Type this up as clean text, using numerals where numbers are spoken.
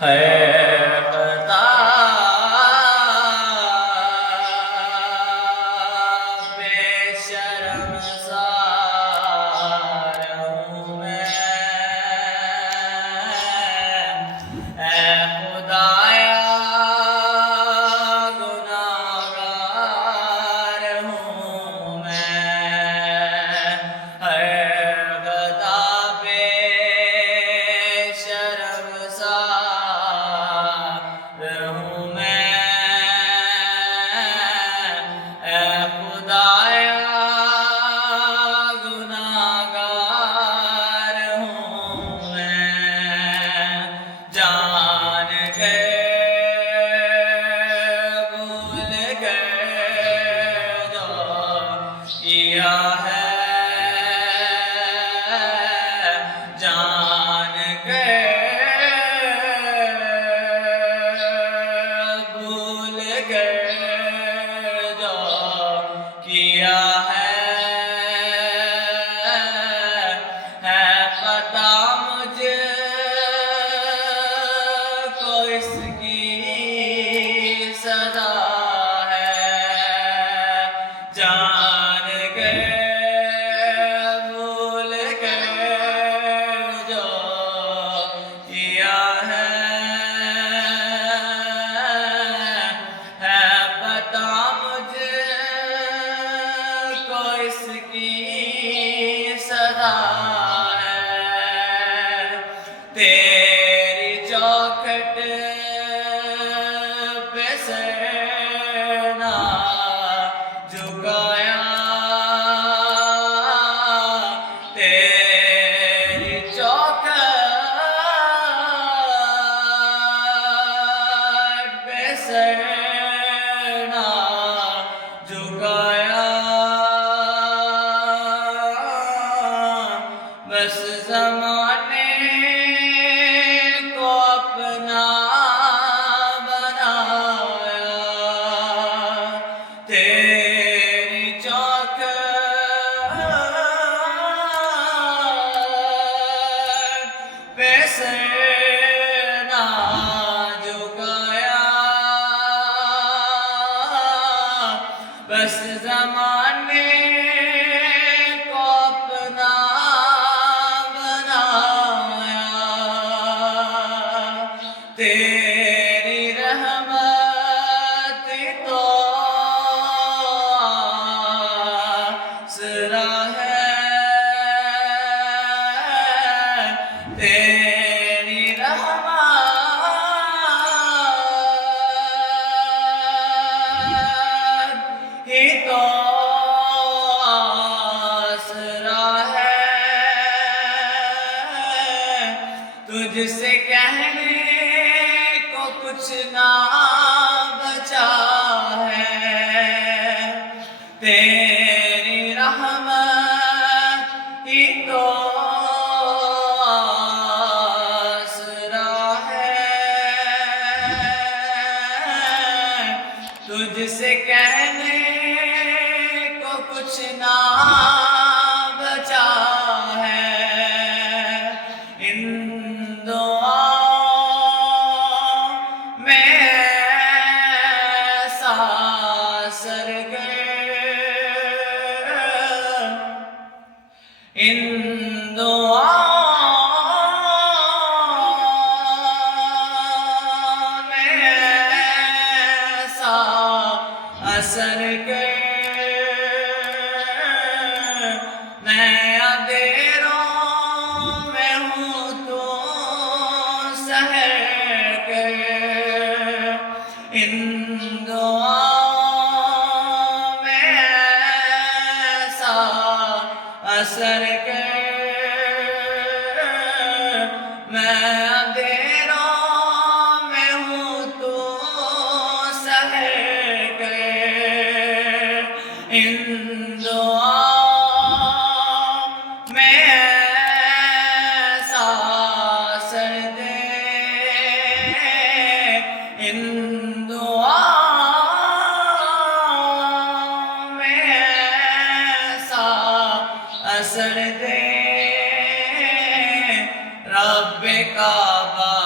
ہے بتا بے شرم سار ہوں میں، اے خدایا گناہگار ہوں میں، ہے خدا بے شرم سار ہوں میں، اے خدایا گناہگار ہوں میں، جان گئے بھول گئے جو کیا ہے، جان گئے بھول گئے جو کیا ہے پتہ مجھے کو اس کی سزا ہے، جان گئے بھول گئے جو کیا ہے پتہ مجھے کو اس کی سزا ہے، تیری چوکھٹ پہ سر نہ جھکایا، تیری چوکھٹ پہ سر نہ جھکایا، بس زمانے کو اپنا بنایا، تیری چوکھٹ پہ سر نہ جھکایا، بس زمانے کو اپنا بنایا، تیری رحمت تو آسرا ہے، تیری رحمت ہی تو آسرا ہے، تجھ سے کہنے کو کچھ نہ بچا ہے، تیری رحمت ہی تو آسرا ہے، تجھ سے کہنے کو کچھ نہ بچا ہے، ان دعاؤں میں ایسا سرگر، ان دعاؤں میں ایسا اثر کر، میں اندھیروں میں ہوں تو سحر کر، ان دعاؤں میں ایسا اثر کر، میں اندھیروں میں ہوں تو سحر کر، ان دعاؤں میں ایسا اثر دے، ان دعاؤں میں ایسا اثر دے، رب کعبہ